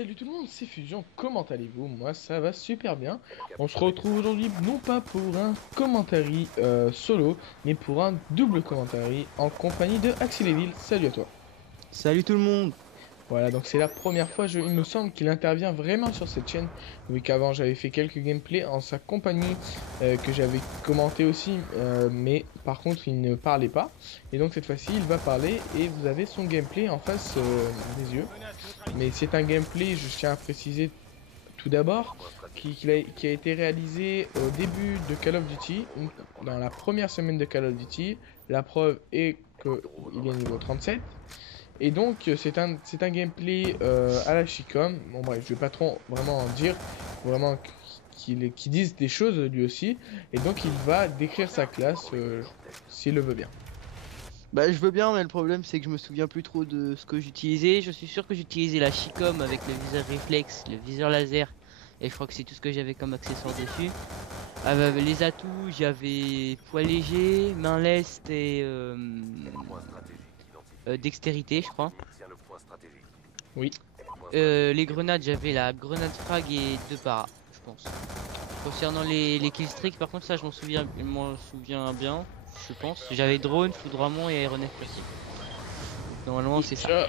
Salut tout le monde, c'est Fusion, comment allez-vous? Moi ça va super bien. On se retrouve aujourd'hui non pas pour un commentary solo, mais pour un double commentary en compagnie de Axeleville. Salut à toi. Salut tout le monde. Voilà, donc c'est la première fois, il me semble qu'il intervient vraiment sur cette chaîne, vu qu'avant j'avais fait quelques gameplays en sa compagnie que j'avais commenté aussi, mais par contre il ne parlait pas. Et donc cette fois-ci il va parler et vous avez son gameplay en face des yeux. Mais c'est un gameplay, je tiens à préciser tout d'abord, qui a été réalisé au début de Call of Duty, dans la première semaine de Call of Duty. La preuve est qu'il est niveau 37. Et donc, c'est un gameplay à la Chicom. Bon, bref, je vais pas trop vraiment en dire. Faut vraiment qu'il dise des choses lui aussi. Et donc, il va décrire sa classe s'il le veut bien. Bah je veux bien mais le problème c'est que je me souviens plus trop de ce que j'utilisais. Je suis sûr que j'utilisais la Chicom avec le viseur réflexe, le viseur laser et je crois que c'est tout ce que j'avais comme accessoire dessus. Les atouts, j'avais poids léger, main leste et dextérité je crois. Oui. Les grenades, j'avais la grenade frag et deux para, je pense. Concernant les killstreaks, par contre ça je m'en souviens bien, je pense. J'avais drone, foudroiement et aéronef classique. Normalement, Oui, c'est ça. déjà,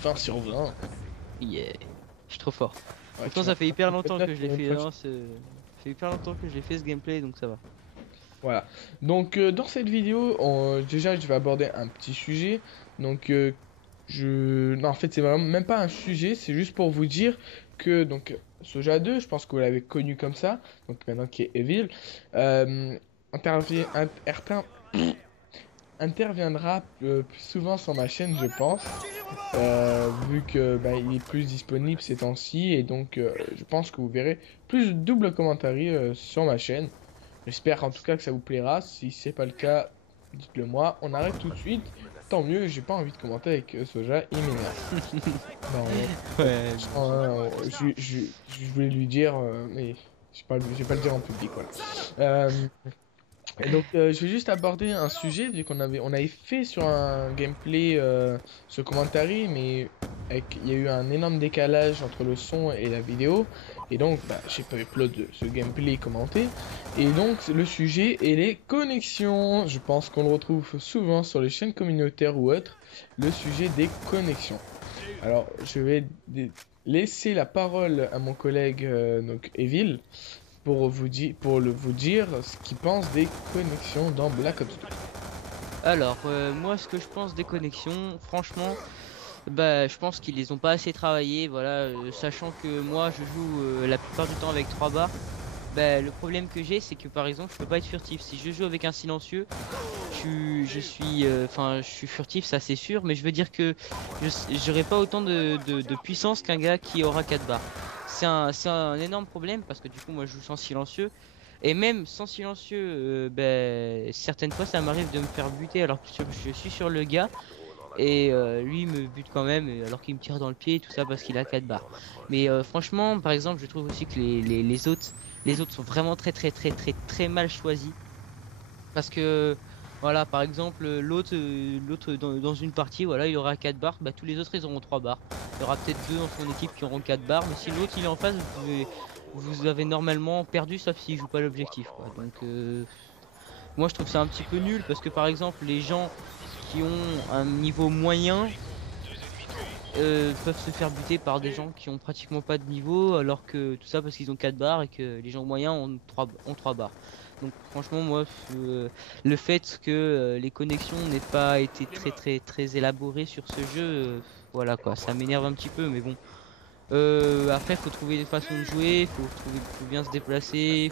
20 sur 20. Yeah. Je suis trop fort. Ouais, Pourtant, tu ça m'as fait hyper fait longtemps note que je l'ai pour une fait, fois. hein, ça fait hyper longtemps que je l'ai fait ce gameplay, donc ça va. Voilà. Donc dans cette vidéo, déjà je vais aborder un petit sujet. Donc non, en fait c'est vraiment même pas un sujet, c'est juste pour vous dire que donc Soja 2, je pense que vous l'avez connu comme ça, donc maintenant qui est Evil, euh, intervient, interviendra plus souvent sur ma chaîne, je pense, vu que bah, il est plus disponible ces temps-ci et donc je pense que vous verrez plus de double commentaires sur ma chaîne. J'espère en tout cas que ça vous plaira. Si c'est pas le cas, dites-le moi. On arrête tout de suite. Tant mieux, j'ai pas envie de commenter avec Soja, il m'énerve. Non, Ouais, franchement, hein, je voulais lui dire, mais je vais pas le dire en public, voilà. Euh, et donc, je vais juste aborder un sujet, vu on avait fait sur un gameplay ce commentary, mais il y a eu un énorme décalage entre le son et la vidéo, et donc, bah, j'ai pas upload ce gameplay commenté, et donc, le sujet est les connexions. Je pense qu'on le retrouve souvent sur les chaînes communautaires ou autres, le sujet des connexions. Alors, laisser la parole à mon collègue, donc, Evil, vous dire ce qu'il pense des connexions dans Black Ops 2. Alors, moi, ce que je pense des connexions, franchement, bah, je pense qu'ils les ont pas assez travaillé, voilà, sachant que moi, je joue la plupart du temps avec 3 barres. Bah, le problème que j'ai, c'est que par exemple, je peux pas être furtif. Si je joue avec un silencieux, je suis furtif, ça c'est sûr, mais je veux dire que j'aurai pas autant de puissance qu'un gars qui aura 4 barres. C'est un énorme problème parce que du coup, moi, je joue sans silencieux. Et même sans silencieux, ben, certaines fois ça m'arrive de me faire buter alors que je suis sur le gars et lui il me bute quand même alors qu'il me tire dans le pied et tout ça parce qu'il a 4 barres. Mais franchement, par exemple, je trouve aussi que les autres sont vraiment très très très très très mal choisis parce que voilà, par exemple, l'autre dans une partie, voilà, il aura 4 barres, bah tous les autres ils auront 3 barres. Il y aura peut-être deux dans son équipe qui auront 4 barres, mais si l'autre il est en face, vous avez normalement perdu sauf s'il joue pas l'objectif quoi. Donc moi je trouve ça un petit peu nul parce que par exemple les gens qui ont un niveau moyen peuvent se faire buter par des gens qui ont pratiquement pas de niveau alors que tout ça parce qu'ils ont 4 barres et que les gens moyens ont trois barres. Donc franchement moi le fait que les connexions n'aient pas été très très très élaborées sur ce jeu, voilà quoi, ça m'énerve un petit peu mais bon. Après, faut trouver des façons de jouer, faut bien se déplacer.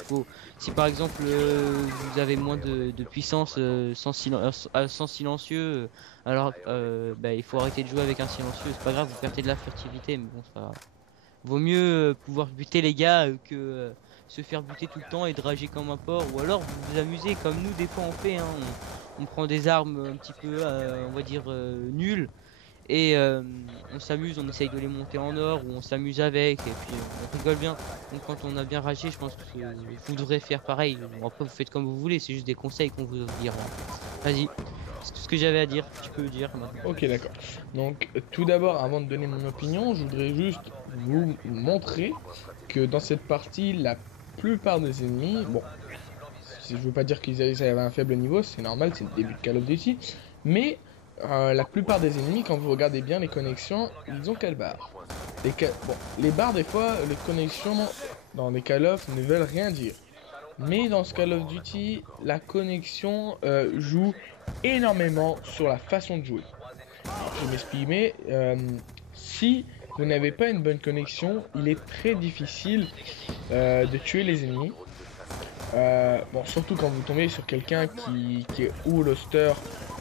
Si par exemple vous avez moins de puissance sans silencieux, alors bah, il faut arrêter de jouer avec un silencieux. C'est pas grave, vous perdez de la furtivité, mais bon, c'est pas grave. Vaut mieux pouvoir buter les gars que se faire buter tout le temps et drager comme un porc. Ou alors vous vous amusez comme nous des fois on fait. Hein, on prend des armes un petit peu, on va dire nulles et on s'amuse, on essaye de les monter en or ou on s'amuse avec et puis on rigole bien. Donc quand on a bien ragé, je pense que vous devrez faire pareil. Bon, après vous faites comme vous voulez, c'est juste des conseils qu'on vous dire là. Vas-y. C'est tout ce que j'avais à dire, tu peux dire maintenant. Ok, d'accord. Donc, tout d'abord, avant de donner mon opinion, je voudrais juste vous montrer que dans cette partie, la plupart des ennemis, bon, je veux pas dire qu'ils avaient un faible niveau, c'est normal, c'est le début de Call of Duty, mais la plupart des ennemis, quand vous regardez bien les connexions, ils ont quelle barre? Bon, les barres, des fois, les connexions dans les Call of ne veulent rien dire. Mais dans ce Call of Duty, la connexion joue énormément sur la façon de jouer. Je m'explique, mais si vous n'avez pas une bonne connexion, il est très difficile de tuer les ennemis. Bon, surtout quand vous tombez sur quelqu'un qui est ou l'hoster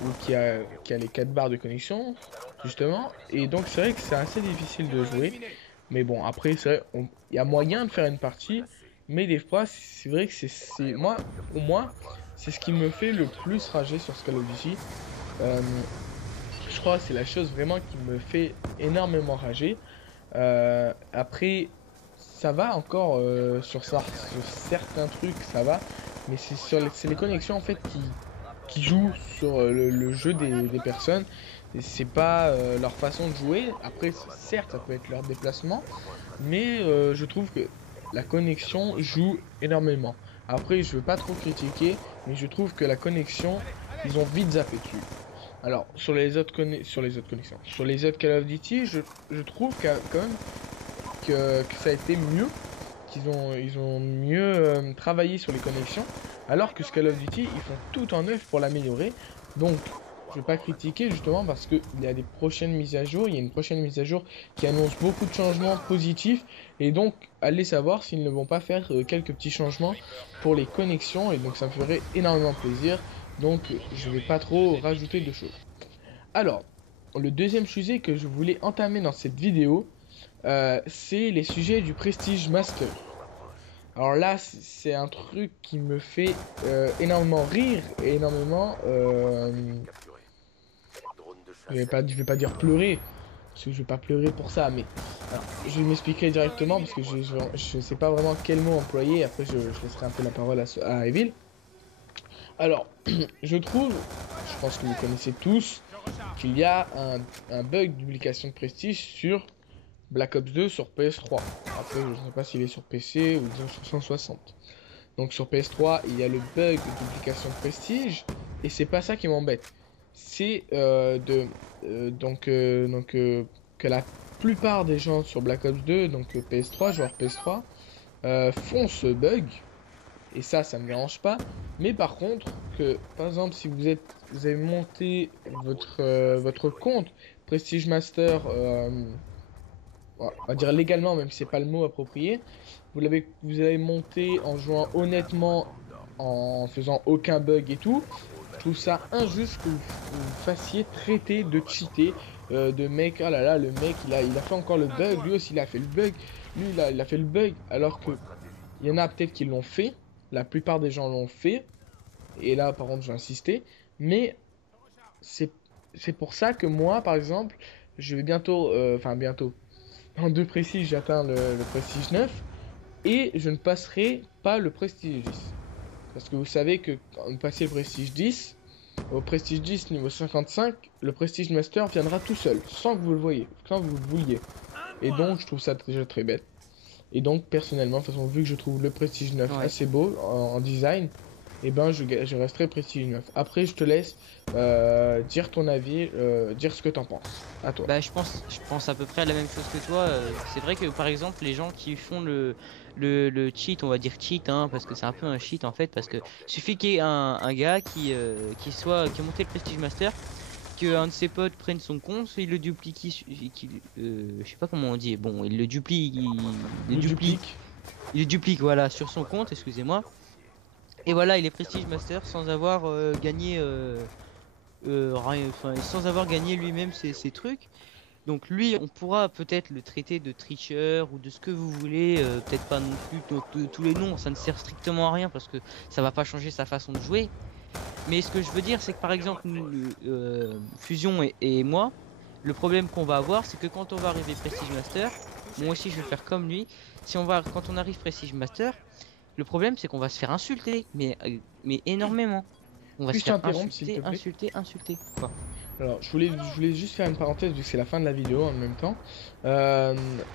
ou qui a les 4 barres de connexion, justement. Et donc c'est vrai que c'est assez difficile de jouer. Mais bon, après, c'est vrai, il y a moyen de faire une partie. Mais des fois, c'est vrai que moi, pour moi, c'est ce qui me fait le plus rager sur ce Call of Duty. Je crois que c'est la chose vraiment qui me fait énormément rager. Après, ça va encore sur certains trucs, ça va. Mais c'est les connexions en fait qui jouent sur le jeu des personnes. Et c'est pas leur façon de jouer. Après, certes, ça peut être leur déplacement. Mais je trouve que la connexion joue énormément. Après, je veux pas trop critiquer, mais je trouve que la connexion, ils ont vite zappé dessus. Alors, sur les autres connexions, sur les autres Call of Duty, je trouve quand même que ça a été mieux, ils ont mieux travaillé sur les connexions, alors que ce Call of Duty, ils font tout en œuvre pour l'améliorer. Donc, je vais pas critiquer justement parce qu'il y a des prochaines mises à jour, il y a une prochaine mise à jour qui annonce beaucoup de changements positifs, et donc allez savoir s'ils ne vont pas faire quelques petits changements pour les connexions, et donc ça me ferait énormément plaisir. Donc je vais pas trop rajouter de choses. Alors, le deuxième sujet que je voulais entamer dans cette vidéo, c'est les sujets du Prestige Master. Alors là, c'est un truc qui me fait énormément rire et énormément... je vais pas dire pleurer, parce que je vais pas pleurer pour ça, mais alors, je m'expliquerai directement parce que je sais pas vraiment quel mot employer. Après, je laisserai un peu la parole à Evil. Alors, je pense que vous connaissez tous, qu'il y a un bug de duplication de prestige sur Black Ops 2 sur PS3. Après, je ne sais pas s'il est sur PC ou disons sur 160. Donc sur PS3, il y a le bug de duplication de prestige, et c'est pas ça qui m'embête. C'est que la plupart des gens sur Black Ops 2, donc PS3, joueurs PS3, font ce bug. Et ça me dérange pas. Mais par contre, que par exemple, si vous avez monté votre compte Prestige Master, on va dire légalement, même si c'est pas le mot approprié, vous avez monté en jouant honnêtement, en faisant aucun bug et tout. Je trouve ça injuste que vous fassiez traiter de cheater, de mec, ah là là, le mec il a fait encore le bug, lui aussi il a fait le bug, lui il a fait le bug, alors que il y en a peut-être qui l'ont fait. La plupart des gens l'ont fait. Et là, par contre, j'ai insisté. Mais c'est pour ça que moi, par exemple, je vais bientôt... Enfin, bientôt. En 2 Prestige, j'atteins le Prestige 9. Et je ne passerai pas le Prestige 10. Parce que vous savez que quand vous passez le Prestige 10, au Prestige 10 niveau 55, le Prestige Master viendra tout seul. Sans que vous le voyez. Sans que vous le vouliez. Et donc, je trouve ça déjà très bête. Et donc personnellement, de toute façon, vu que je trouve le Prestige 9 assez beau en design, et ben je resterai Prestige 9. Après, je te laisse dire ton avis, dire ce que t'en penses. À toi. Bah je pense à peu près à la même chose que toi. C'est vrai que par exemple les gens qui font le cheat, on va dire cheat hein, parce que c'est un peu un cheat en fait, parce que suffit qu'il y ait un gars qui a monté le Prestige Master, qu'un de ses potes prenne son compte, il le duplique, je sais pas comment on dit, bon il le duplique, il le duplique voilà sur son compte, excusez-moi. Et voilà, il est Prestige Master sans avoir gagné rien, enfin, sans avoir gagné lui-même ses trucs. Donc lui, on pourra peut-être le traiter de tricheur ou de ce que vous voulez, peut-être pas non plus tous les noms, ça ne sert strictement à rien parce que ça va pas changer sa façon de jouer. Mais ce que je veux dire, c'est que par exemple, nous, Fusion et moi, le problème qu'on va avoir, c'est que quand on va arriver Prestige Master, moi aussi je vais faire comme lui, quand on arrive Prestige Master, le problème c'est qu'on va se faire insulter, mais énormément. On va se Puis-je faire t'interrompre, s'il te plaît? insulter. Quoi? Alors, je voulais juste faire une parenthèse vu que c'est la fin de la vidéo en même temps.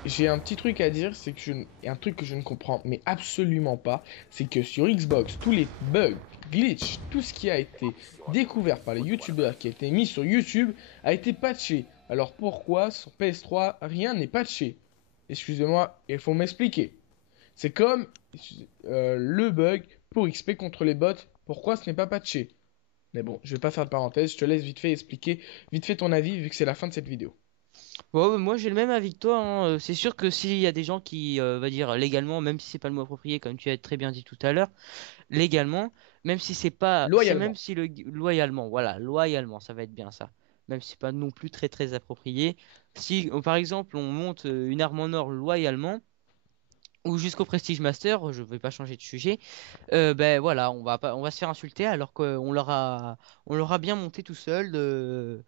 J'ai un petit truc à dire, c'est que un truc que je ne comprends mais absolument pas, c'est que sur Xbox, tous les bugs, glitches, tout ce qui a été découvert par les YouTubeurs, qui a été mis sur YouTube, a été patché. Alors pourquoi sur PS3 rien n'est patché? Excusez-moi, il faut m'expliquer. C'est comme le bug pour XP contre les bots, pourquoi ce n'est pas patché? Mais bon, je vais pas faire de parenthèse, je te laisse vite fait expliquer vite fait ton avis vu que c'est la fin de cette vidéo. Ouais, ouais, moi j'ai le même avis que toi, hein. C'est sûr que s'il y a des gens qui, va dire légalement, même si c'est pas le mot approprié, comme tu as très bien dit tout à l'heure, légalement, même si c'est pas, c'est même Loyalement. si le loyalement, voilà, loyalement, ça va être bien ça. Même si c'est pas non plus très approprié. Si par exemple on monte une arme en or loyalement ou jusqu'au Prestige Master, je vais pas changer de sujet, ben voilà, on va se faire insulter alors on l'aura bien monté tout seul.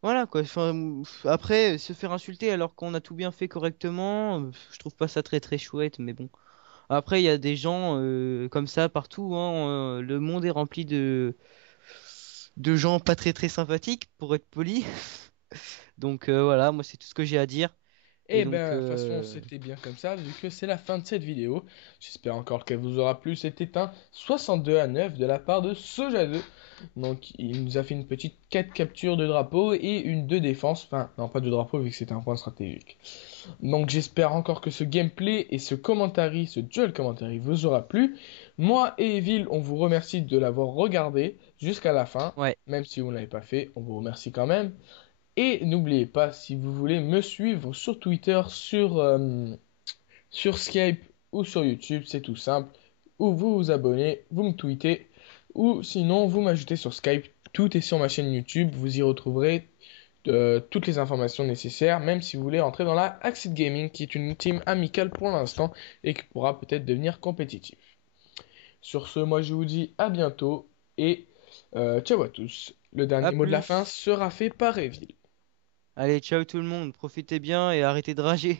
Voilà quoi. Enfin, après, se faire insulter alors qu'on a tout bien fait correctement, je trouve pas ça très chouette, mais bon. Après, il y a des gens comme ça partout, hein. Le monde est rempli de gens pas très sympathiques, pour être poli. Donc voilà, moi c'est tout ce que j'ai à dire. Et Eh donc, ben, de toute façon, c'était bien comme ça, vu que c'est la fin de cette vidéo. J'espère encore qu'elle vous aura plu. C'était un 62-9 de la part de Soja 2. Donc, il nous a fait une petite 4 captures de drapeau et une 2 défense. Enfin, non, pas de drapeau, vu que c'était un point stratégique. Donc, j'espère encore que ce gameplay et ce duel commentary vous aura plu. Moi et Evil, on vous remercie de l'avoir regardé jusqu'à la fin. ouais. Même si vous ne l'avez pas fait, on vous remercie quand même. Et n'oubliez pas, si vous voulez me suivre sur Twitter, sur Skype ou sur YouTube, c'est tout simple. Ou vous vous abonnez, vous me tweetez, ou sinon vous m'ajoutez sur Skype. Tout est sur ma chaîne YouTube, vous y retrouverez toutes les informations nécessaires, même si vous voulez entrer dans la Axid Gaming, qui est une team amicale pour l'instant et qui pourra peut-être devenir compétitive. Sur ce, moi je vous dis à bientôt et ciao à tous. Le À dernier mot de la fin plus. sera fait par Evil. Allez, ciao tout le monde, profitez bien et arrêtez de rager.